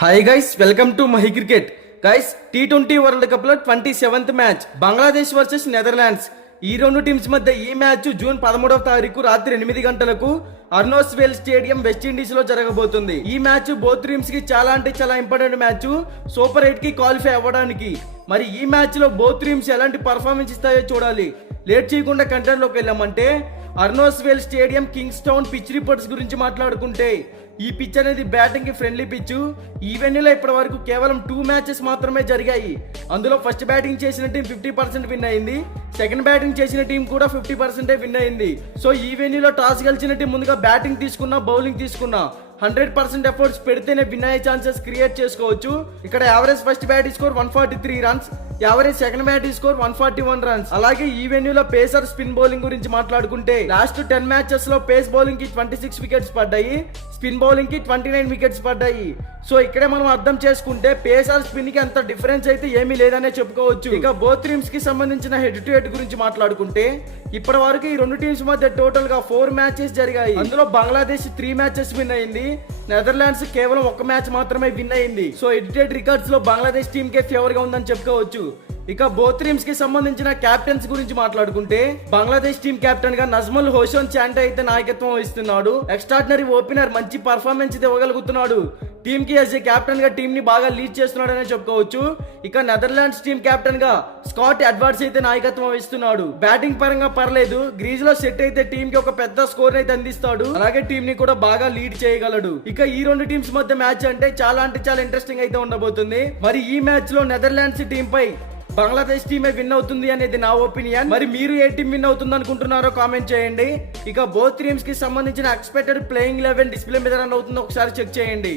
Hi guys, welcome to Mahi cricket. Guys, T20 world cup లో 27th match Bangladesh versus Netherlands. ఈ రెండు teams మధ్య ఈ మ్యాచ్ జూన్ 13వ తారీఖు రాత్రి 8 గంటలకు అర్నోస్వేల్ స్టేడియం వెస్టిండీస్ లో జరగబోతుంది. ఈ మ్యాచ్ బోత్ టీమ్స్ కి చాలా అంటే చాలా ఇంపార్టెంట్ మ్యాచ్ సూపర్ 8 కి క్వాలిఫై అవ్వడానికి. మరి ఈ మ్యాచ్ లో బోత్ టీమ్స్ ఎలాంటి పర్ఫార్మెన్స్ ఇస్తాయో చూడాలి. లేట్ చేయకుండా కంటెంట్ లోకి వెళ్ళామంటే Arnos Vale stadium Kingstown pitch reports గురించి మాట్లాడుకుంటే ఈ పిచ్ అనేది బ్యాటింగ్ కి ఫ్రెండ్లీ పిచ్. ఈ వెన్యూలో ఇప్పటి వరకు కేవలం 2 మ్యాచెస్ మాత్రమే జరిగాయి. అందులో ఫస్ట్ బ్యాటింగ్ చేసిన టీం 50% విన్ అయింది, సెకండ్ బ్యాటింగ్ చేసిన టీం కూడా 50% విన్ అయింది. సో ఈ వెన్యూలో టాస్ గెలిచిన టీం ముందుగా బ్యాటింగ్ తీసుకున్నా బౌలింగ్ తీసుకున్నా 100% ఎఫర్ట్స్ పెడితేనే విన్ అయ్యే ఛాన్సెస్ క్రియేట్ చేసుకోవచ్చు. ఇక్కడ average first batting score 143 runs, average second batting score 141 runs. అలాగే ఈ వెన్యూలో పేసర్ స్పిన్ బౌలింగ్ గురించి మాట్లాడుకుంటే లాస్ట్ 10 మ్యాచెస్ లో పేస్ బౌలింగ్ కి 26 వికెట్స్ పడ్డాయి, స్పిన్ బౌలింగ్ కి 29 వికెట్స్ పడ్డాయి. సో ఇక్కడే మనం అర్థం చేసుకుంటే పేసర్ స్పిన్ కి అంత డిఫరెన్స్ అయితే ఏమీ లేదనే చెప్పుకోవచ్చు. ఇక బోత్ టీమ్స్ కి సంబంధించిన హెడ్ టు హెడ్ గురించి మాట్లాడుకుంటే ఇప్పటి వరకు ఈ రెండు టీమ్స్ మధ్య టోటల్ గా 4 మ్యాచెస్ జరిగాయి. అందులో బంగ్లాదేశ్ 3 మ్యాచెస్ విన్ అయింది, నెదర్లాండ్స్ కేవలం 1 మ్యాచ్ మాత్రమే విన్ అయింది. So head to head records లో బంగ్లాదేశ్ టీమ్ కే ఫేవర్ గా ఉందని చెప్పుకోవచ్చు. ఇక బోత్ టీమ్స్ కి సంబంధించిన క్యాప్టెన్స్ గురించి మాట్లాడుకుంటే బంగ్లాదేశ్ టీమ్ కెప్టెన్ గా నజ్ముల్ హోషోన్ చాంటే అయితే నాయకత్వం వహిస్తున్నాడు. ఎక్స్ట్రాడినరీ ఓపెనర్ మంచి పర్ఫార్మెన్స్ ఇవ్వగలుగుతున్నాడు. టీమ్ కి యాజ్ ఏ కెప్టెన్ గా టీమ్ ని బాగా లీడ్ చేస్తున్నాడనే చెప్పుకోవచ్చు. ఇక నెదర్లాండ్స్ టీమ్ కెప్టెన్ గా స్కాట్ ఎడ్వర్డ్స్ అయితే నాయకత్వం వహిస్తున్నాడు. బ్యాటింగ్ పరంగా పర్లేదు, గ్రీజ్ లో సెట్ అయితే టీమ్ కి ఒక పెద్ద స్కోర్ అయితే అందిస్తాడు. అలాగే టీమ్ ని కూడా బాగా లీడ్ చేయగలడు. ఇక ఈ రెండు టీమ్స్ మధ్య మ్యాచ్ అంటే చాలా ఇంట్రెస్టింగ్ అయితే ఉండబోతుంది. మరి ఈ మ్యాచ్ లో నెదర్లాండ్స్ టీం పై బంగ్లాదేశ్ టీమే విన్ అవుతుంది అనేది నా ఒపీనియన్. మరి మీరు ఏ టీం విన్ అవుతుంది అనుకుంటున్నారో కామెంట్ చేయండి. ఇక బోత్ టీమ్స్ కి సంబంధించిన ఎక్స్పెక్టెడ్ ప్లేయింగ్ 11 డిస్ప్లే మీద రన్ అవుతుందో ఒకసారి చెక్ చేయండి.